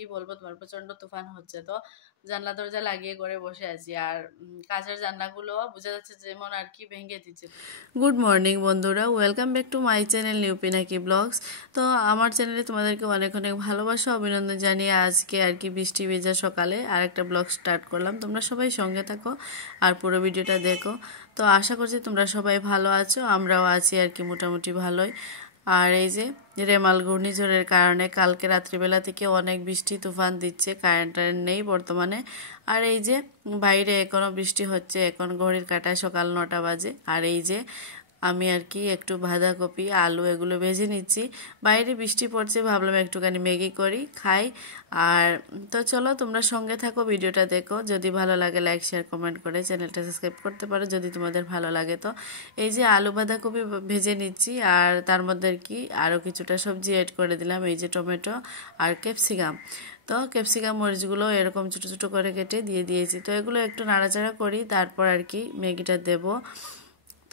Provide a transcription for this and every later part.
কি বলবো তোমার, প্রচন্ড তুফান হচ্ছে। তো জানলা দরজা লাগিয়ে করে বসে আছি, আর কাঁচের জানলাগুলো বোঝা যাচ্ছে যেমন আর কি ভেঙে দিচ্ছে। গুড মর্নিং বন্ধুরা, welcome back to my channel new Pinaki blogs. তো আমার চ্যানেলে তোমাদেরকে অনেক অনেক ভালোবাসা অভিনন্দন জানিয়ে আজকে আর কি বৃষ্টি ভেজা সকালে আর একটা ব্লগ স্টার্ট করলাম। তোমরা সবাই সঙ্গে থাকো আর পুরো ভিডিওটা দেখো। তো আশা করছি তোমরা সবাই ভালো আছো, আমরাও আছি আর কি মোটামুটি ভালোই। আর এই যে রেমাল ঘূর্ণিঝড়ের কারণে কালকে রাত্রিবেলা থেকে অনেক বৃষ্টি তুফান দিচ্ছে, কারেন্ট নেই বর্তমানে। আর এই যে বাইরে এখনো বৃষ্টি হচ্ছে, এখন ঘড়ির কাঁটায় সকাল 9টা বাজে। আর এই যে আমি আর কি একটু বাঁধাকপি আলু এগুলো ভেজে নিচ্ছি। বাইরে বৃষ্টি পড়ছে, ভাবলাম একটুখানি ম্যাগি করি খাই। আর তো চলো তোমরা সঙ্গে থাকো, ভিডিওটা দেখো। যদি ভালো লাগে লাইক শেয়ার কমেন্ট করে চ্যানেলটা সাবস্ক্রাইব করতে পারো যদি তোমাদের ভালো লাগে। তো এই যে আলু বাঁধাকপি ভেজে নিচ্ছি, আর তার মধ্যে আর কি আরও কিছুটা সবজি অ্যাড করে দিলাম, এই যে টমেটো আর ক্যাপসিকাম। তো ক্যাপসিকাম মরিচগুলো এরকম ছোটো ছোটো করে কেটে দিয়ে দিয়েছি। তো এগুলো একটু নাড়াচাড়া করি, তারপর আর কি ম্যাগিটা দেবো।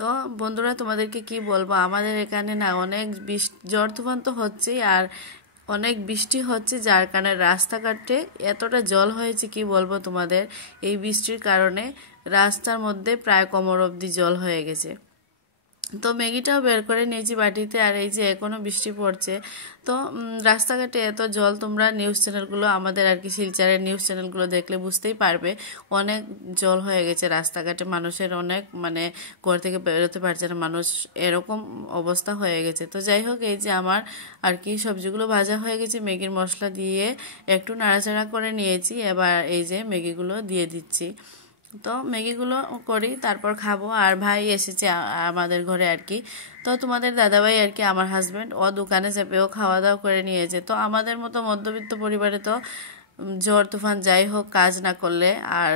তো বন্ধুরা তোমাদেরকে কি বলবো, আমাদের এখানে না অনেক ঝড় তুফান তো হচ্ছেই, আর অনেক বৃষ্টি হচ্ছে, যার কারণে রাস্তাঘাটে এতটা জল হয়েছে কি বলবো তোমাদের। এই বৃষ্টির কারণে রাস্তার মধ্যে প্রায় কোমর অবধি জল হয়ে গেছে। তো ম্যাগিটাও বের করে নিয়েছি বাটিতে। আর এই যে এখনও বৃষ্টি পড়ছে। তো রাস্তাঘাটে এত জল, তোমরা নিউজ চ্যানেলগুলো আমাদের আর কি শিলচরের নিউজ চ্যানেলগুলো দেখলে বুঝতেই পারবে, অনেক জল হয়ে গেছে রাস্তাঘাটে, মানুষের অনেক মানে ঘর থেকে বেরোতে পারছে না মানুষ, এরকম অবস্থা হয়ে গেছে। তো যাই হোক, এই যে আমার আর কি সবজিগুলো ভাজা হয়ে গেছে, ম্যাগির মশলা দিয়ে একটু নাড়াচাড়া করে নিয়েছি। এবার এই যে ম্যাগিগুলো দিয়ে দিচ্ছি। তো ম্যাগিগুলো করি, তারপর খাবো। আর ভাই এসেছে আমাদের ঘরে আর কি। তো তোমাদের দাদাভাই আর কি, আমার হাজব্যান্ড, ও দোকানে চেপেও খাওয়া দাওয়া করে নিয়েছে। তো আমাদের মতো মধ্যবিত্ত পরিবারে তো ঝড় তুফান যাই হোক কাজ না করলে আর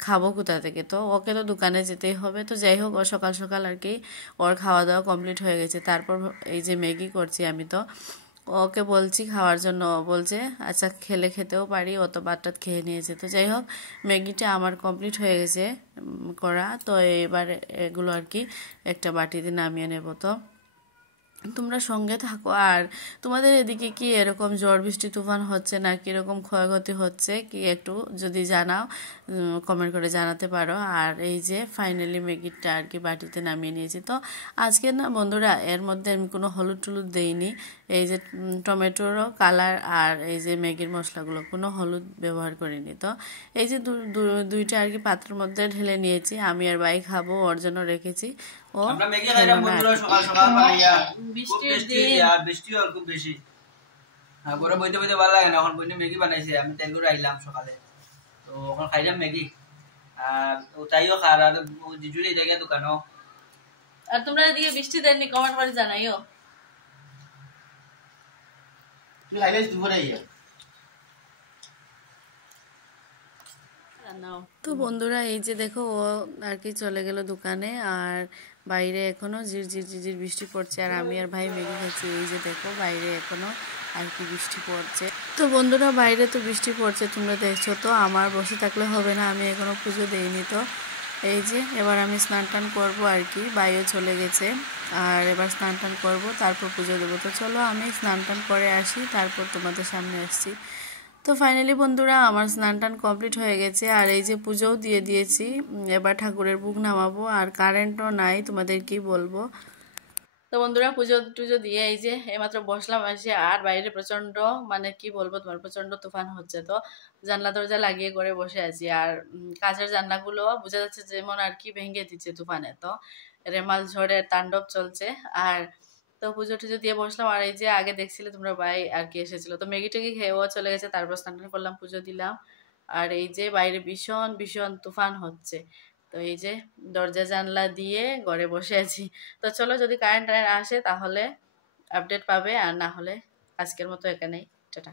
খাবো কোথা থেকে। তো ওকে তো দোকানে যেতেই হবে। তো যাই হোক, ও সকাল সকাল আর কি ওর খাওয়া দাওয়া কমপ্লিট হয়ে গেছে। তারপর এই যে ম্যাগি করছি আমি। তো ওকে বলছি খাওয়ার জন্য, ও বলছে আচ্ছা খেলে খেতেও পারি, ও তো ভাত খেয়ে নিয়েছে। তো যাই হোক, ম্যাগিটা আমার কমপ্লিট হয়ে গেছে করা। তো এবার এগুলো আর কি একটা বাটিতে নামিয়ে নেব। তো তোমরা সঙ্গে থাকো। আর তোমাদের এদিকে কি এরকম ঝড় বৃষ্টি তুফান হচ্ছে না কিরকম ক্ষয়ক্ষতি হচ্ছে কি একটু যদি জানাও, কমেন্ট করে জানাতে পারো। আর এই যে ফাইনালি ম্যাগিটা আর কি বাটিতে নামিয়ে নিয়েছি। তো আজকে না বন্ধুরা এর মধ্যে আমি কোনো হলুদ টলুদ দেইনি, এই যে টমেটোরও কালার আর এই যে ম্যাগির মশলাগুলো কোনো হলুদ ব্যবহার করিনি। তো এই যে দুইটা আর কি পাত্রের মধ্যে ঢেলে নিয়েছি, আমি আর ভাই খাবো, ওর জন্য রেখেছি। ও আমরা ম্যাগি খাইলাম বন্ধুরা সকাল সকাল, বানাইয়া বৃষ্টির দিন আর বৃষ্টিও খুব বেশি। আর ঘরে বইতে বইতে ভালো লাগে না, এখন বইনি ম্যাগি বানাইছে, আমি তেল করে আইলাম সকালে। তো এখন খাইলাম ম্যাগি। আর ও তাইও খার, আর জিজুরি জায়গা দোকানও। আর তোমরা এদিকে বৃষ্টি দেননি কমেন্ট করে জানাইও। তুই হাইলাইট দুপুরে আইয়া। তো বন্ধুরা এই যে দেখো, ও আর কি চলে গেল দোকানে, আর বাইরে এখনো ঝিরঝির ঝিরঝির বৃষ্টি পড়ছে, আর আমি আর ভাই ম্যাগি খাচ্ছি। এই যে দেখো বাইরে এখনো আর কি বৃষ্টি পড়ছে। তো বন্ধুরা বাইরে তো বৃষ্টি পড়ছে তোমরা দেখছো। তো আমার বসে থাকলে হবে না, আমি এখনো পুজো দেইনি। তো এই যে এবার আমি স্নান টান করবো আর কি, বাইরে চলে গেছে, আর এবার স্নান টান করবো, তারপর পুজো দেবো। তো চলো আমি স্নান টান করে আসি, তারপর তোমাদের সামনে আসছি। তো ফাইনালি বন্ধুরা আমার স্নান টান কমপ্লিট হয়ে গেছে, আর এই যে পুজোও দিয়ে দিয়েছি। এবার ঠাকুরের ভোগ নামাবো, আর কারেন্টও নাই, তোমাদের কি বলবো। তো বন্ধুরা পুজো টুজো দিয়ে এই যে এইমাত্র বসলাম এসে, আর বাইরে প্রচন্ড মানে কি বলবো তোমার, প্রচন্ড তুফান হচ্ছে। তো জানলা দরজা লাগিয়ে করে বসে আছি, আর কাঁচের জানলাগুলো বোঝা যাচ্ছে যেমন আর কি ভেঙে দিচ্ছে তুফানে। তো রেমাল ঝড়ের তাণ্ডব চলছে। আর তো পুজো টুজো দিয়ে বসলাম, আর এই যে আগে দেখছিলে তোমরা ভাই আর কি এসেছিল, তো ম্যাগি ট্যাগি খেয়েও চলে গেছে, তারপর স্নান টান করলাম, পুজো দিলাম। আর এই যে বাইরে ভীষণ ভীষণ তুফান হচ্ছে। তো এই যে দরজা জানলা দিয়ে ঘরে বসে আছি। তো চলো যদি কারেন্ট আসে তাহলে আপডেট পাবে, আর না হলে আজকের মতো এখানেই টাটা।